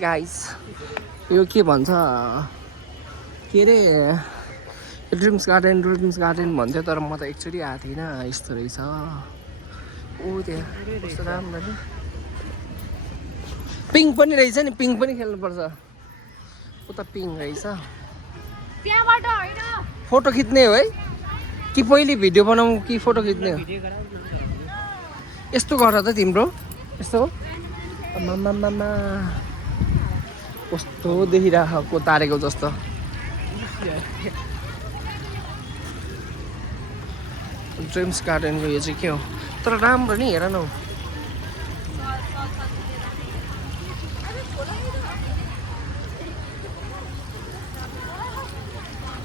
guys यो के भन्छ के रे ड्रिम्स गार्डन भन्थ्यो तर म त एकचोटि आएको थिइनँ यस्तो रहेछ ओ त्यहाँ कस्तो राम्रो नि पिङ्क पनि रहेछ नि पिङ्क पनि खेल्नुपर्छ उता पिङ्क रहेछ त्यहाँबाट हैन फोटो खिच्ने हो है कि पहिले भिडियो बनाऊ कि फोटो खिच्ने हो यस्तो गर त तिम्रो यस्तो मामा कस्तो देखिरहेको तारेको जस्तो ड्रिम्स गार्डनको यो चाहिँ के हो तर राम्रो नि हेर न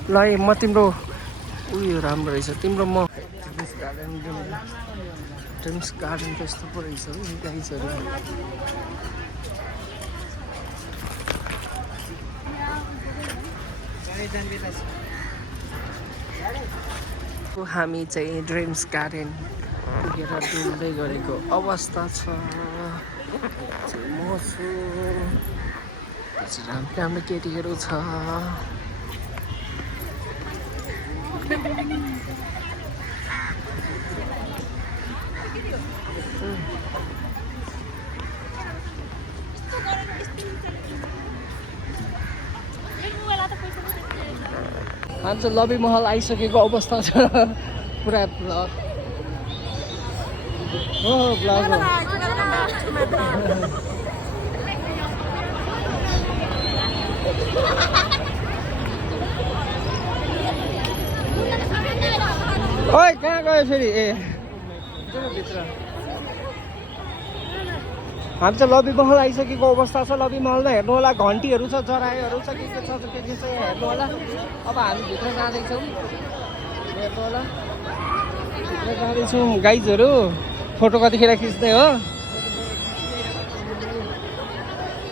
ल म तिम्रो उयो राम्रो रहेछ तिम्रो म ड्रिम्स गार्डन त यस्तो पो रहेछ हौ गाइजहरू हामी चाहिँ ड्रिम्स गार्डन पुगेर डुल्दै गरेको अवस्था छ म छु राम्रो केटीहरू छ हामी चाहिँ लबी महल आइसकेको अवस्था छ पुरा ब्लग हो ब्लग ओइ कहाँ गयो फेरि ए भित्र हामी चाहिँ लबी महल आइसकेको अवस्था छ लबी महलमा हेर्नु होला घन्टीहरू छ जरायोहरू छ के छ के छ हेर्नु होला अब हामी भित्र जाँदैछौँ हेर्नु होला भित्र जाँदैछौँ गाइजहरू फोटो कतिखेर खिच्ने हो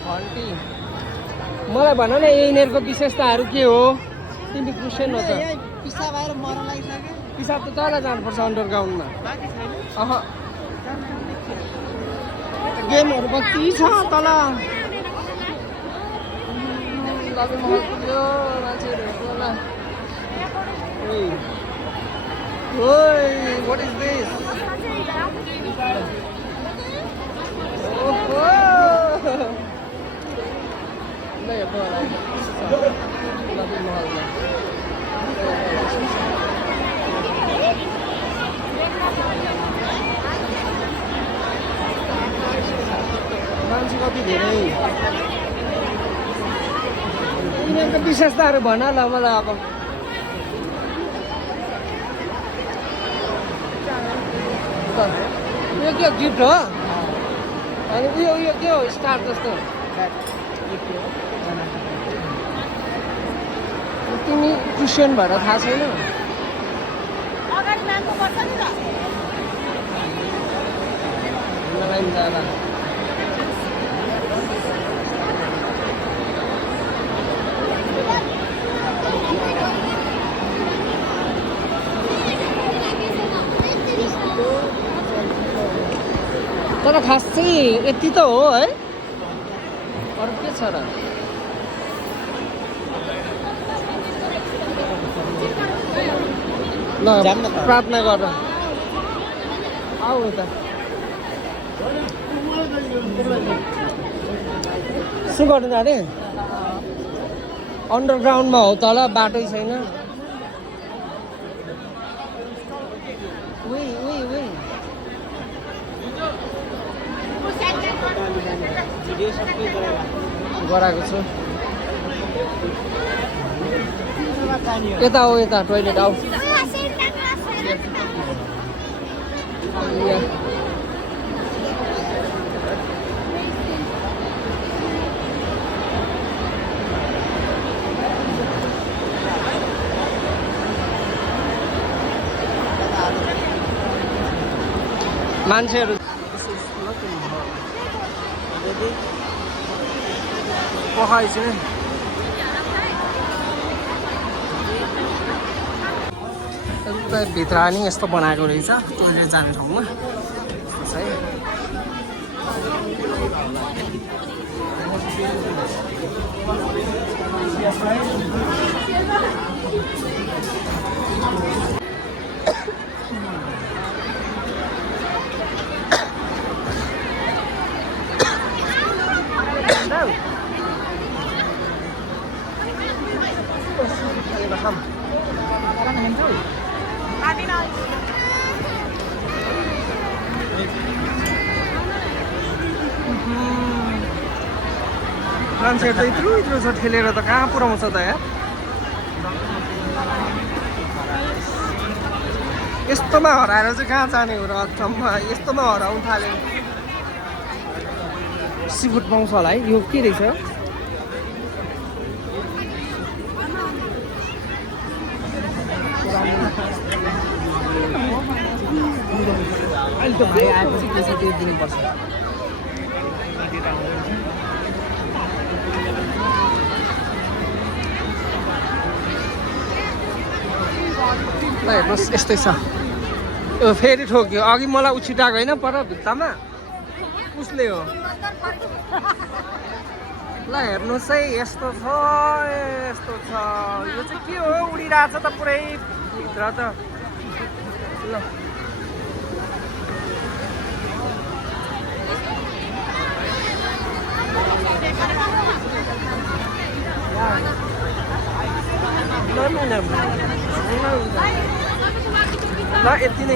घन्टी मलाई भन न यिनीहरूको विशेषताहरू के हो तिमी क्वेसन हो त पिसाब आएर मर्न लागिसक्यो पिसाब त तल जानुपर्छ अन्डरग्राउन्डमा अह गेमहरू कति छ तल लबी महल पुग्यो मान्छेहरू हेर्नु होला ओइ व्हाट इज दिस ओहो ल हेर्नु होला लबी महलमा मान्छे कति धेरै यिनीहरूको विशेषताहरू भन ल मलाई अब यो के हो गिफ्ट हो अनि उयो के हो स्टार जस्तो तिमी क्रिस्चियन भएर थाहा छैन अगाडि नाम्नु पर्छ नि त मलाई पनि जाँदा तर खास चाहिँ यति त हो है अरू के छ र ल प्रार्थना गर आऊ यता के गर्नु जाने अन्डरग्राउन्डमा हो तल बाटै छैन गराएको छु यता हो यता टोइलेट आऊ मान्छेहरू पखाइछु भित्र नि यस्तो बनाएको रहेछ टोइलेट जाने ठाउँमा चाहिँ मान्छेहरू त यत्रो यत्रो छ ठेलेर त कहाँ पुऱ्याउँछ त यार यस्तोमा हराएर चाहिँ कहाँ जाने हो र अचम्म यस्तोमा हराउनु थाल्यो सीफुड पाउँछ होला है यो के रहेछ अहिले त भाइ आएपछि पैसा त्यो दिनुपर्छ ल हेर्नुहोस् यस्तै छ यो फेरि ठोक्यो अघि मलाई उछिटाएको होइन पर भित्तामा उसले हो ल हेर्नुहोस् है यस्तो छ यस्तो छ यो चाहिँ के हो उडिरहेछ त पुरै भित्र त ल ल यति नै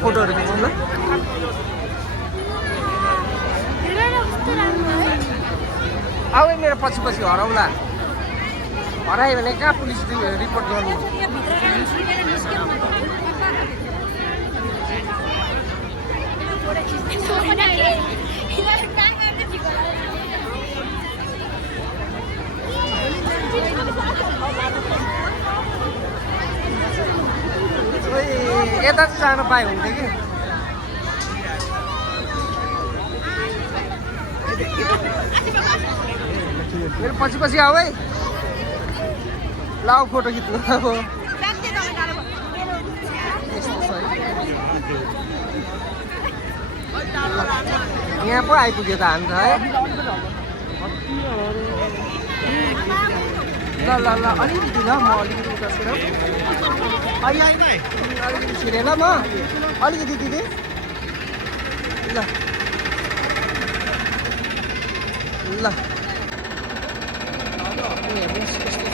फोटोहरू खिच्नु ल आऊ मेरो पछि पछि हराउला हरायो भने कहाँ पुलिस रिपोर्ट गर्नु यता चाहिँ जान पाए हुन्थ्यो कि मेरो पछि पछि आऊ है लाऊ फोटो खिच्नु अब यहाँ पो आइपुग्यो त हामी त है ल ल ल अलिकति ल म अलिकति बसेर अलिकति छिरेँ ल म अलिकति दिदी ल ल हेर्नुहोस्